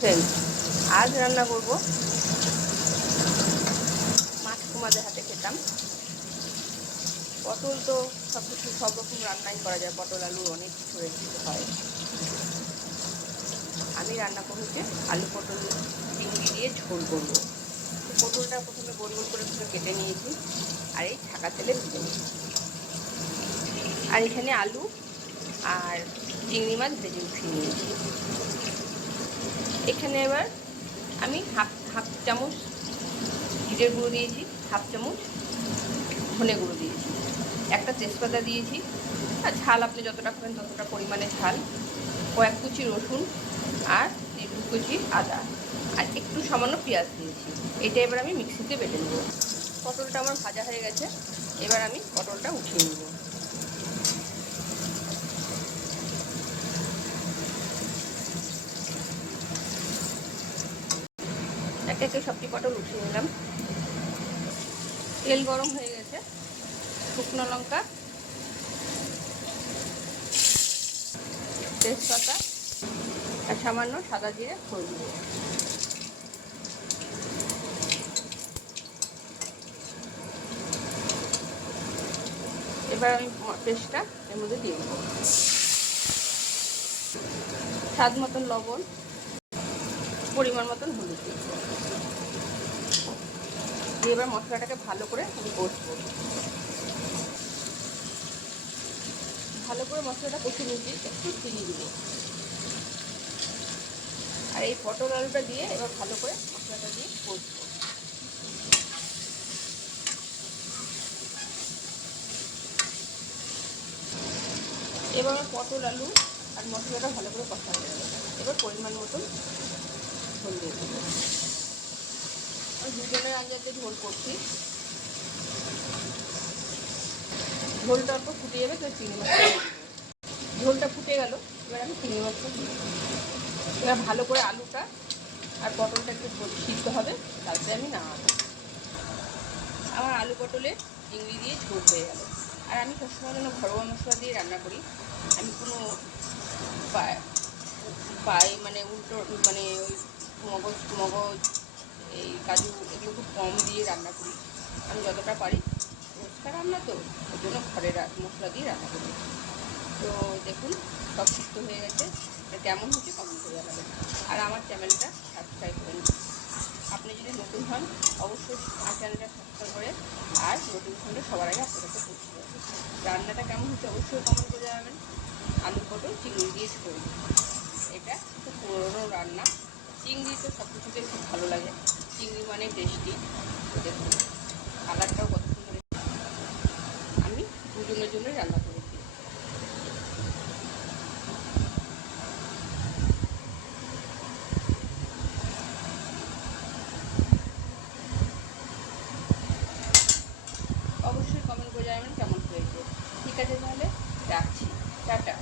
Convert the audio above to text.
Friends আজ রান্না করব। মাছ কুমাদের হাতে খেতাম। পটল তো সব কিছু সব রকম রান্নাই করা যায়, পটল, আলু অনেক কিছু রেসিপি হয় আমি রান্না করতে আলু পটল চিংড়ি দিয়ে ঝোল করব। পটলটা প্রথমে গোল গোল করে করে কেটে নিয়েছি, আর এই ছাকা তেলে ভেজে নিয়েছি আর এখানে আলু আর চিংড়ি মাছ ভেজে উঠিয়ে নিয়েছি। এখানে এবার আমি হাফ হাফ চামচ জিরের গুঁড়ো দিয়েছি, হাফ চামচ ধনে গুঁড়ো দিয়েছি। একটা তেজপাতা দিয়েছি। আর ঝাল আপনি যতটা খাবেন ততটা পরিমাণে ঝাল। কয়েক কুচি রসুন আর দু কুচি আদা। আর একটু সামান্য পেঁয়াজ দিয়েছি। এটা এবার আমি মিক্সিতে বেটে নেব। পটলটা আমার ভাজা হয়ে গেছে। এবার আমি পটলটা উঠিয়ে নেব। একে একে সবটি পটল উঠিয়ে নিলাম। তেল গরম হয়ে গেছে, শুকনো লঙ্কা, তেজপাতা, আর সামান্য সাদা জিরে ফোড়ন দেবো এবার আমি পেস্টটা এর মধ্যে দিয়ে দেবো। স্বাদ মতন লবণ পরিমাণ মতন হলুদ দিয়ে এবার মশলাটাকে ভালো করে কষবো। ভালো করে মশলাটা কষে নিয়েছি, একটু চিনি দিব। আর এই পটল আলুটা দিয়ে এবার ভালো করে মশলাটা দিয়ে কষবো। এবার পটল আলু আর মশলাটা ভালো করে কষা হয়ে এবার পরিমাণ মতন ঝোল দিয়ে দেবো। দুজনের আঞ্জাতে ঝোল করছি। ঝোলটা অল্প ফুটে যাবে, তো চিংড়ি মাছটা ঝোলটা ফুটে গেল, এবার আমি চিংড়ি মাছটা দিয়ে এবার ভালো করে আলুটা আর পটলটা একটু সিদ্ধ হবে, তারপরে আমি নামাবো। আমার আলু পটলে চিংড়ি দিয়ে ঝোল হয়ে গেল। আর আমি সবসময় যেন ঘরোয়া মশলা দিয়ে রান্না করি, আমি কোনো পা- পাই মানে উল্টো মানে ওই মগজ মগজ, এই কাজু, এগুলো খুব কম দিয়ে রান্না করি। আমি যতটা পারি, রোজকার রান্না তো ওই জন্য ঘরে মশলা দিয়ে রান্না করি। তো দেখুন, সব সিদ্ধ হয়ে গেছে। কেমন হচ্ছে কমেন্ট করে জানাবেন। আর আমার চ্যানেলটা সাবস্ক্রাইব করে নিন। আপনি যদি নতুন হন, অবশ্যই আমার চ্যানেলটা সাবস্ক্রাইব করে আর নতুন হলে সবার আগে আপনার কাছে পৌঁছে যাবে। রান্নাটা কেমন হচ্ছে অবশ্যই কমেন্ট করে জানাবেন। আলু পটল, চিংড়ি দিয়ে ঝোল এটা খুব পুরোনো রান্না। চিংড়ি তো সব কিছুতে খুব ভালো লাগে। চিংড়ি মানে টেস্টি দেখুন কালারটাও কত সুন্দর আমি দুজনের জন্য রান্না করেছি। অবশ্যই কমেন্ট করে জানাবেন কেমন হয়েছে। ঠিক আছে তাহলে, রাখছি। টাটা।